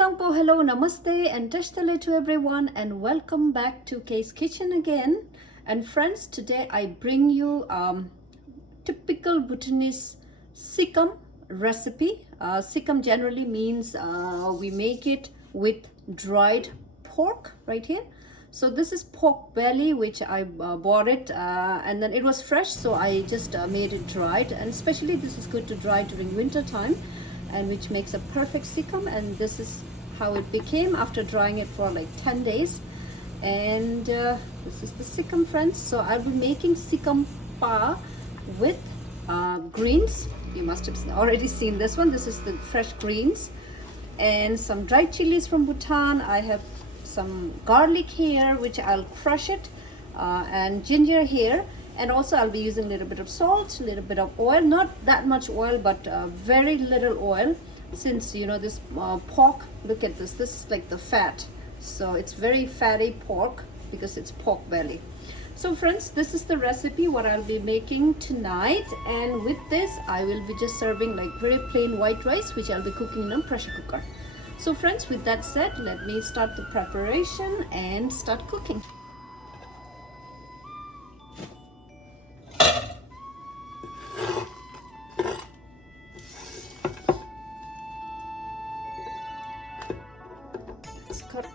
Assalamualaikum, hello, namaste, and tashtale to everyone, and welcome back to Kay's Kitchen again. And friends, today I bring you typical Bhutanese sikkim recipe. Sikkim generally means we make it with dried pork right here. So this is pork belly, which I bought it and then it was fresh, so I just made it dried, and especially this is good to dry during winter time, and which makes a perfect sikkim. And this is how it became after drying it for like 10 days. And this is the sikkim, friends. So I'll be making sikkim pa with greens. You must have already seen this one. This is the fresh greens and some dried chilies from Bhutan. I have some garlic here, which I'll crush it, and ginger here. And also I'll be using a little bit of salt, a little bit of oil, not that much oil, but very little oil, since you know this pork, look at this is like the fat, so it's very fatty pork because it's pork belly. So friends, this is the recipe what I'll be making tonight, and with this I will be just serving like very plain white rice, which I'll be cooking in a pressure cooker. So friends, with that said, let me start the preparation and start cooking. Cut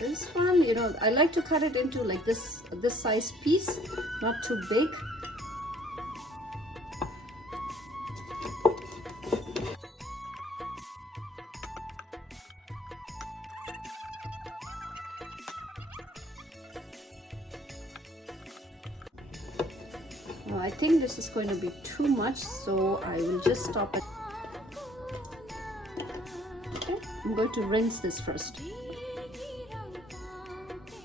this one, you know, I like to cut it into like this size piece, not too big. I think this is going to be too much, so I will just stop it. Okay, I'm going to rinse this first.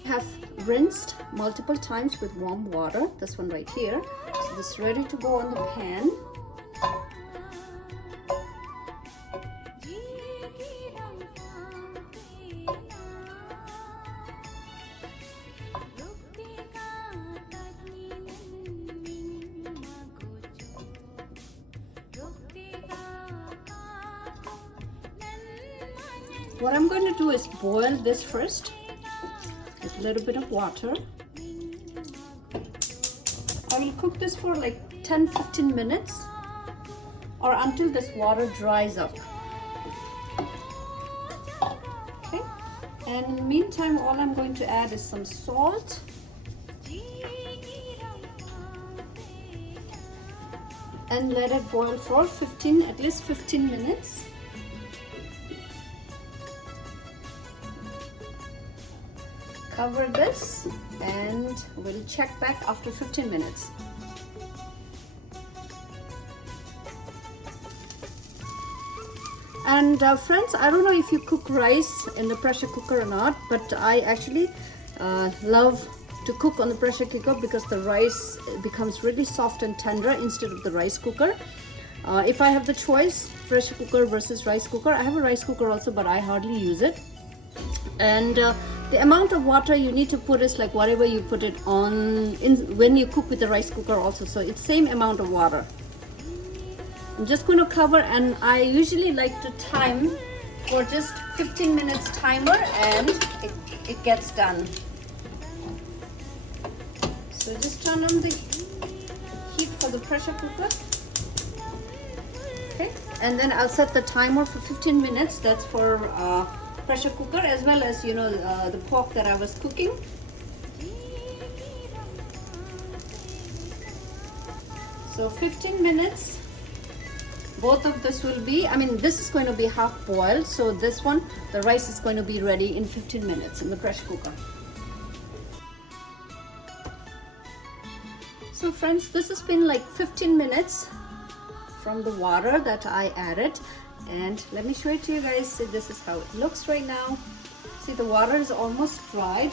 I have rinsed multiple times with warm water, this one right here. So this is ready to go on the pan. What I'm going to do is boil this first with a little bit of water. I will cook this for like 10-15 minutes or until this water dries up. Okay, and in the meantime, all I'm going to add is some salt, and let it boil for at least 15 minutes. Cover this and we'll check back after 15 minutes. And friends, I don't know if you cook rice in the pressure cooker or not, but I actually love to cook on the pressure cooker because the rice becomes really soft and tender instead of the rice cooker. If I have the choice, pressure cooker versus rice cooker, I have a rice cooker also, but I hardly use it. And the amount of water you need to put is like whatever you put it on when you cook with the rice cooker also, so it's same amount of water. I'm just going to cover, and I usually like to time for just 15 minutes timer, and it gets done. So just turn on the heat for the pressure cooker. Okay, and then I'll set the timer for 15 minutes. That's for pressure cooker, as well as, you know, the pork that I was cooking. So 15 minutes, both of this will be, I mean, this is going to be half boiled, so this one, the rice is going to be ready in 15 minutes in the pressure cooker. So friends, this has been like 15 minutes from the water that I added. And let me show it to you guys. See, this is how it looks right now. See, the water is almost dried.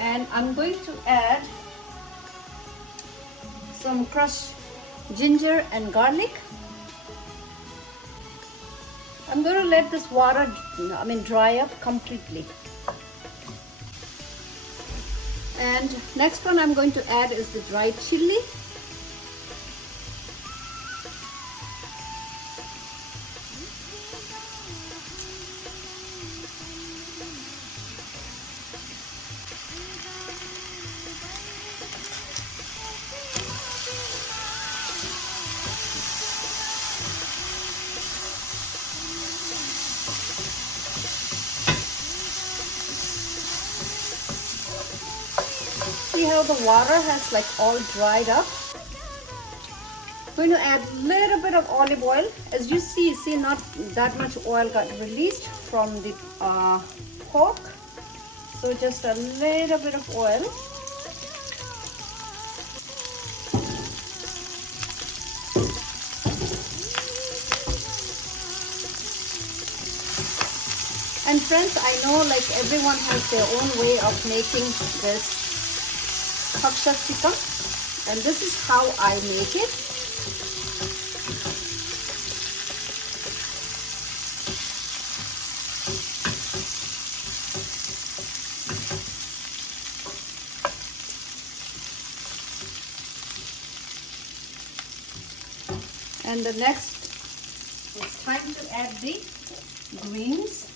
And I'm going to add some crushed ginger and garlic. I'm going to let this water, dry up completely. And next one I'm going to add is the dried chili. See how the water has like all dried up? I'm going to add a little bit of olive oil. As you see not that much oil got released from the pork. So just a little bit of oil. And friends, I know like everyone has their own way of making this paksha sikam, and this is how I make it. And the next, it's time to add the greens.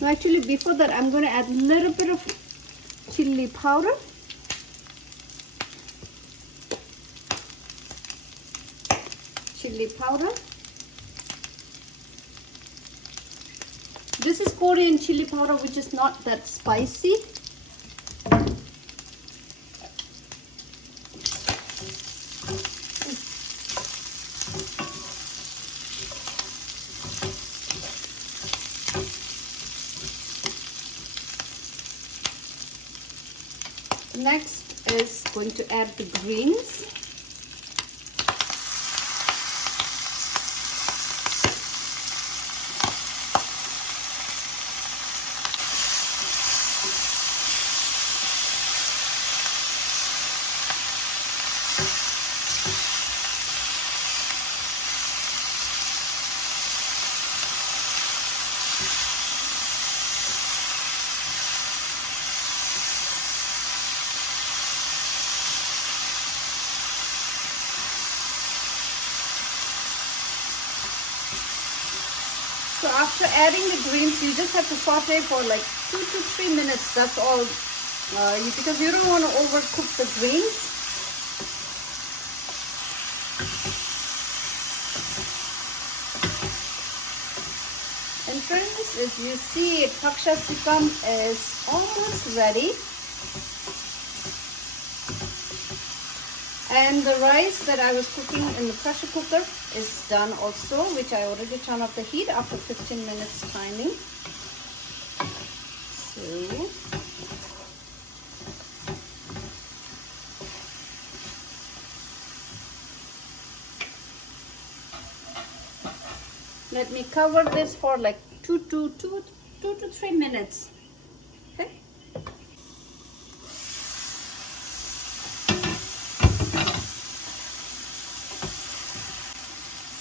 No, actually before that I'm going to add a little bit of chili powder. This is Korean chili powder, which is not that spicy. Next is going to add the greens. So after adding the greens, you just have to saute for like 2 to 3 minutes. That's all, because you don't want to overcook the greens. And friends, as you see, paksha sikam is almost ready. And the rice that I was cooking in the pressure cooker is done also, which I already turned off the heat after 15 minutes timing. So let me cover this for like 2 to 3 minutes. Okay.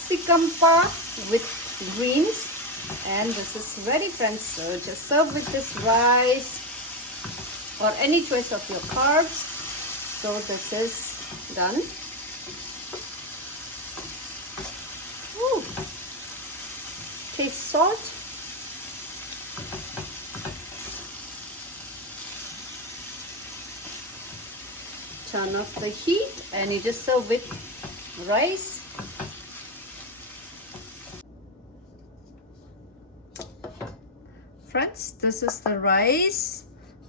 Sikampa with greens, and this is ready, friends. So just serve with this rice or any choice of your carbs. So this is done. Ooh. Taste salt. Turn off the heat and you just serve with rice. Friends, this is the rice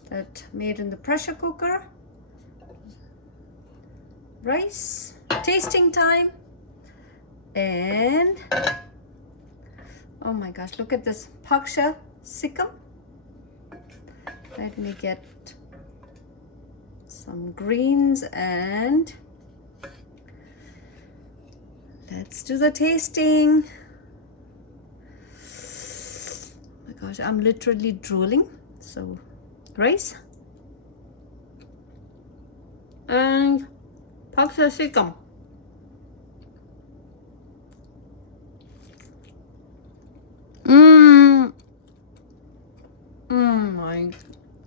that made in the pressure cooker. Rice, tasting time, and oh my gosh, look at this paksha sikam. Let me get some greens and let's do the tasting. Gosh, I'm literally drooling. So, rice and paksha sikam.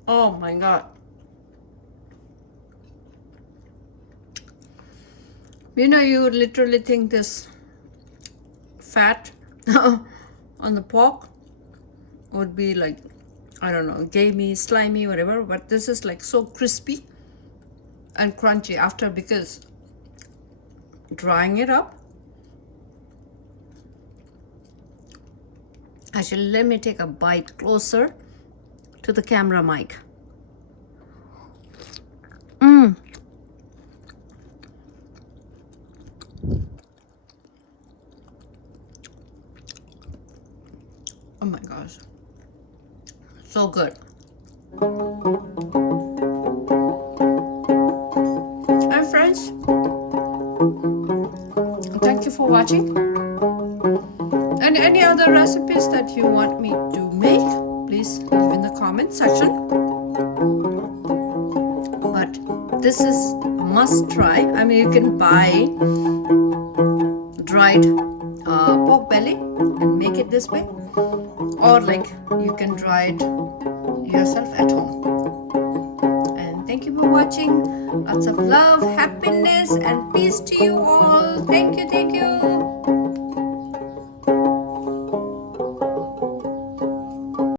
Oh my god. You know, you would literally think this fat on the pork would be like, I don't know, gamey, slimy, whatever, but this is like so crispy and crunchy after, because drying it up. Actually, let me take a bite closer to the camera mic. Oh my gosh, so good. And friends, thank you for watching. And any other recipes that you want me to make, please leave in the comment section. But this is a must try. I mean, you can buy dried pork belly and make it this way, or like you can dry it yourself at home. And thank you for watching. Lots of love, happiness, and peace to you all. Thank you, thank you.